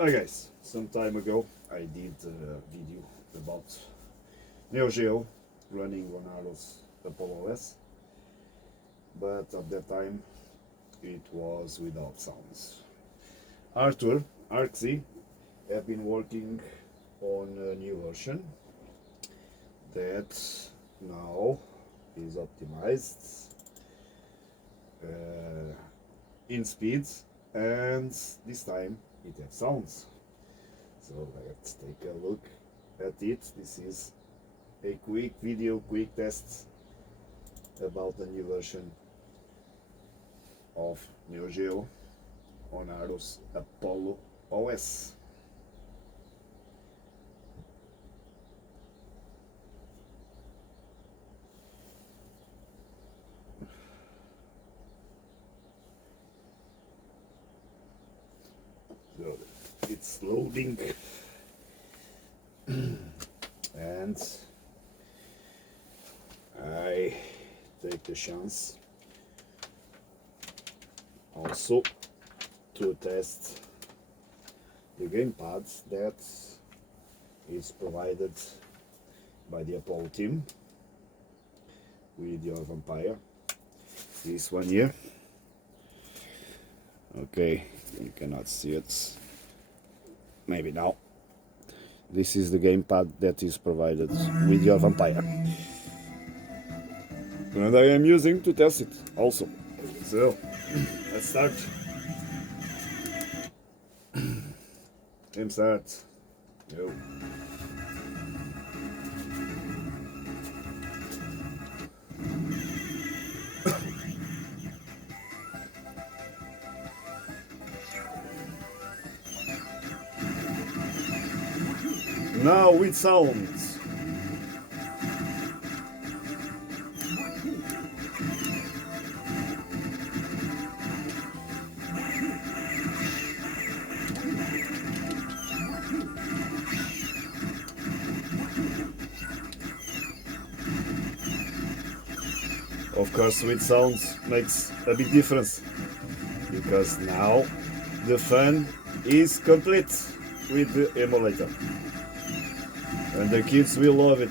Hi guys, some time ago I did a video about NeoGeo running on Aros ApolloOS, but at that time it was without sounds. Arczi have been working on a new version that now is optimized in speeds, and this time it has sounds. So let's take a look at it. This is a quick video, quick test about the new version of NeoGeo on Aros ApolloOS. So it's loading and I take the chance also to test the gamepad that is provided by the Apollo team with your vampire. This one here. Okay, you cannot see it. Maybe now. This is the gamepad that is provided with your vampire. And I am using to test it also. So, let's start. Game start. Yo. Now with sounds. Of course, with sounds makes a big difference, because now the fun is complete with the emulator. And the kids will love it.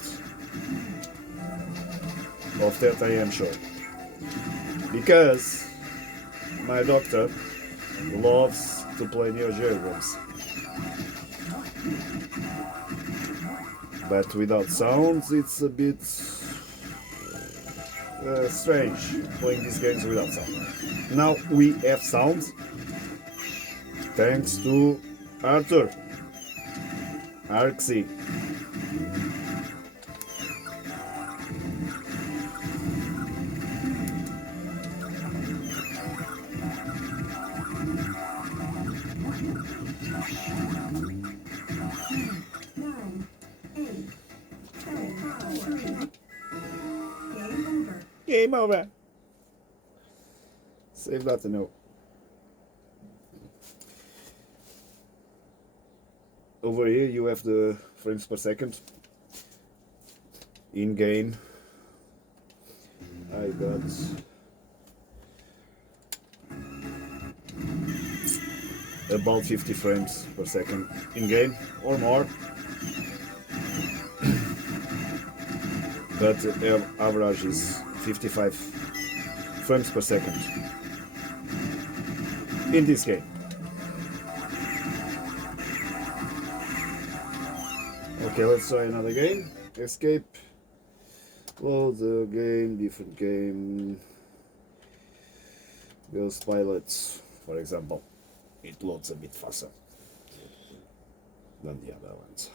Of that I am sure. Because my doctor loves to play NeoGeo games. But without sounds it's a bit strange playing these games without sound. Now we have sounds thanks to Arczi. Game over. Save that to know. Over here you have the frames per second. In game I got about 50 frames per second in game or more. But the average is 55 frames per second in this game. Okay, let's try another game. Escape. Load the game, different game. Ghost Pilots, for example. It loads a bit faster than the other ones.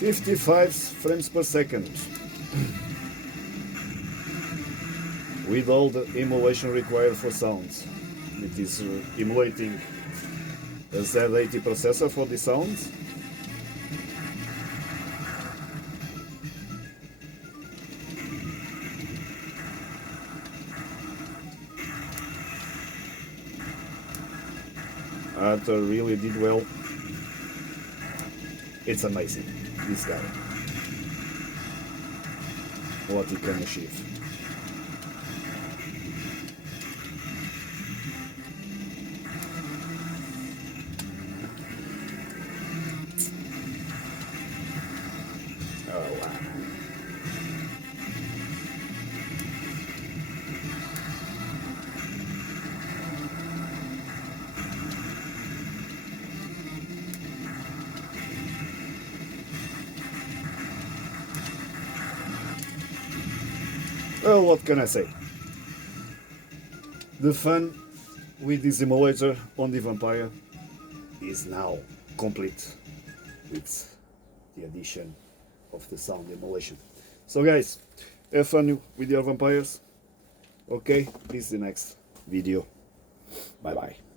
55 frames per second with all the emulation required for sounds. It is emulating a Z80 processor for the sounds. Arthur really did well. It's amazing, this guy, what he can achieve. Oh wow. Well, what can I say? The fun with this emulator on the Vampire is now complete with the addition of the sound emulation. So guys, have fun with your vampires. Okay, this is the next video. Bye bye.